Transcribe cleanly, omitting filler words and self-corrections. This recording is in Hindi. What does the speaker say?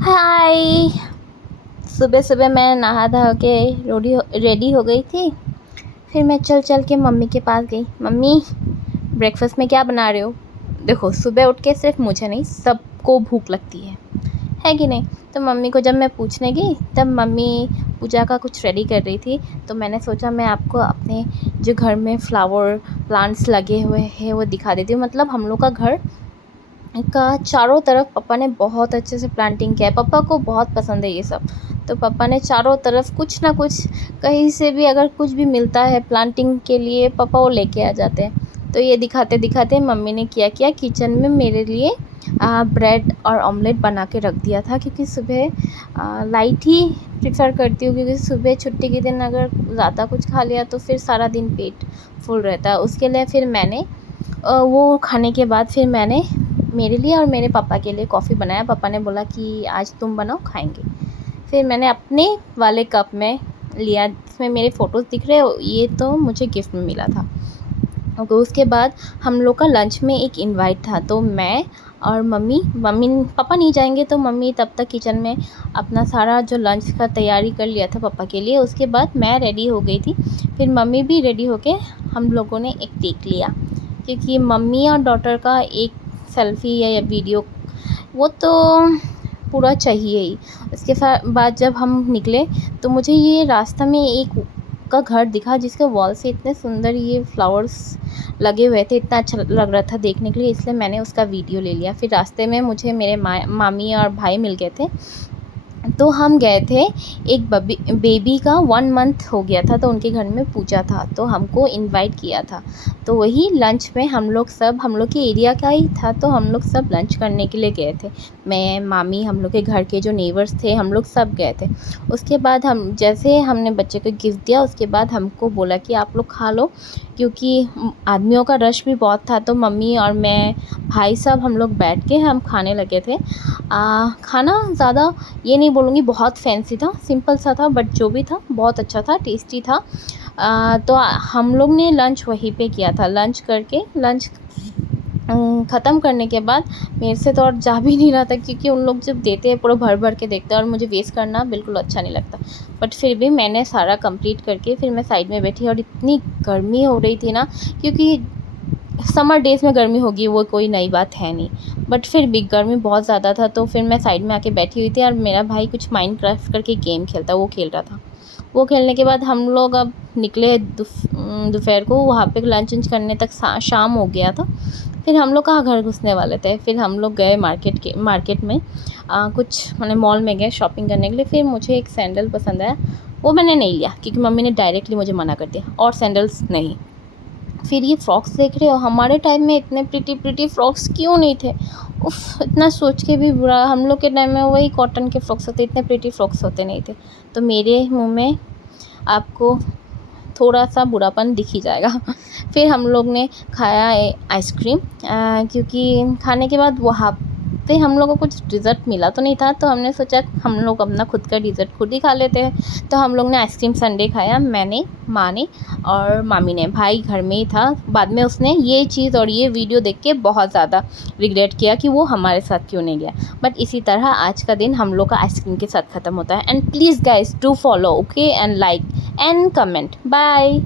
हाय। सुबह सुबह मैं नहा धा के रेडी हो गई थी। फिर मैं चल चल के मम्मी के पास गई। मम्मी, ब्रेकफास्ट में क्या बना रहे हो? देखो, सुबह उठ के सिर्फ मुझे नहीं, सबको भूख लगती है कि नहीं? तो मम्मी को जब मैं पूछने गई तब मम्मी पूजा का कुछ रेडी कर रही थी। तो मैंने सोचा मैं आपको अपने जो घर में फ्लावर प्लांट्स लगे हुए हैं वो दिखा देती हूँ। मतलब हम लोग का घर का चारों तरफ पापा ने बहुत अच्छे से प्लांटिंग किया है। पापा को बहुत पसंद है ये सब। तो पापा ने चारों तरफ कुछ ना कुछ, कहीं से भी अगर कुछ भी मिलता है प्लांटिंग के लिए, पापा वो लेके आ जाते हैं। तो ये दिखाते दिखाते मम्मी ने क्या किया, किचन में मेरे लिए ब्रेड और ऑमलेट बना के रख दिया था। क्योंकि सुबह लाइट ही प्रेफर करती हूँ, क्योंकि सुबह छुट्टी के दिन अगर ज़्यादा कुछ खा लिया तो फिर सारा दिन पेट फुल रहता है। उसके लिए फिर मैंने वो खाने के बाद फिर मैंने मेरे लिए और मेरे पापा के लिए कॉफ़ी बनाया। पापा ने बोला कि आज तुम बनाओ, खाएंगे। फिर मैंने अपने वाले कप में लिया, जिसमें मेरे फ़ोटोज़ दिख रहे हो, ये तो मुझे गिफ्ट में मिला था। तो उसके बाद हम लोग का लंच में एक इनवाइट था। तो मैं और मम्मी पापा नहीं जाएंगे तो मम्मी तब तक किचन में अपना सारा जो लंच का तैयारी कर लिया था पापा के लिए। उसके बाद मैं रेडी हो गई थी। फिर मम्मी भी रेडी होके हम लोगों ने एक टेक लिया, क्योंकि मम्मी और डॉटर का एक सेल्फ़ी या वीडियो वो तो पूरा चाहिए ही। उसके बाद जब हम निकले तो मुझे ये रास्ता में एक का घर दिखा, जिसके वॉल से इतने सुंदर ये फ्लावर्स लगे हुए थे, इतना अच्छा लग रहा था देखने के लिए, इसलिए मैंने उसका वीडियो ले लिया। फिर रास्ते में मुझे मेरे मामी और भाई मिल गए थे। तो हम गए थे, एक बेबी का 1 मंथ हो गया था, तो उनके घर में पूजा था, तो हमको इनवाइट किया था। तो वही लंच में हम लोग के एरिया का ही था, तो हम लोग सब लंच करने के लिए गए थे। मैं, मामी, हम लोग के घर के जो नेबर्स थे, हम लोग सब गए थे। उसके बाद जैसे हमने बच्चे को गिफ्ट दिया, उसके बाद हमको बोला कि आप लोग खा लो, क्योंकि आदमियों का रश भी बहुत था। तो मम्मी और मैं, भाई साहब, हम लोग बैठ के हम खाने लगे थे। खाना ज़्यादा ये नहीं बोलूँगी बहुत फैंसी था, सिंपल सा था, बट जो भी था बहुत अच्छा था, टेस्टी था। तो हम लोग ने लंच वहीं पे किया था। लंच ख़त्म करने के बाद मेरे से तो और जा भी नहीं रहा था, क्योंकि उन लोग जब देते हैं पूरा भर भर के देखते हैं और मुझे वेस्ट करना बिल्कुल अच्छा नहीं लगता। बट फिर भी मैंने सारा कंप्लीट करके फिर मैं साइड में बैठी, और इतनी गर्मी हो रही थी ना, क्योंकि समर डेज़ में गर्मी होगी वो कोई नई बात है नहीं, बट फिर भी गर्मी बहुत ज़्यादा था। तो फिर मैं साइड में आके बैठी हुई थी, और मेरा भाई कुछ माइनक्राफ्ट करके गेम खेलता, वो खेल रहा था। वो खेलने के बाद हम लोग अब निकले दोपहर को, वहाँ पे लंच वंच करने तक शाम हो गया था। फिर हम लोग कहाँ घर घुसने वाले थे। फिर हम लोग गए मार्केट में, कुछ मैंने मॉल में गए शॉपिंग करने के लिए। फिर मुझे एक सैंडल पसंद आया, वो मैंने नहीं लिया, क्योंकि मम्मी ने डायरेक्टली मुझे मना कर दिया, और सैंडल्स नहीं। फिर ये फ्रॉक्स देख रहे हो, हमारे टाइम में इतने प्रिटी फ्रॉक्स क्यों नहीं थे? उफ़, इतना सोच के भी बुरा। हम लोग के टाइम में वही कॉटन के फ्रॉक्स होते, इतने प्रिटी फ्रॉक्स होते नहीं थे। तो मेरे मुँह में आपको थोड़ा-सा बुरापन दिख ही जाएगा। फिर हम लोग ने खाया आइसक्रीम, क्योंकि खाने के बाद वहाँ पे हम लोग को कुछ डिज़र्ट मिला तो नहीं था, तो हमने सोचा हम लोग अपना खुद का डिज़र्ट खुद ही खा लेते हैं। तो हम लोग ने आइसक्रीम संडे खाया, मैंने, माँ ने और मामी ने। भाई घर में ही था। बाद में उसने ये चीज़ और ये वीडियो देख के बहुत ज़्यादा रिग्रेट किया कि वो हमारे साथ क्यों नहीं गया। बट इसी तरह आज का दिन हम लोग का आइसक्रीम के साथ ख़त्म होता है। And please guys, do follow, okay, and like and comment. Bye.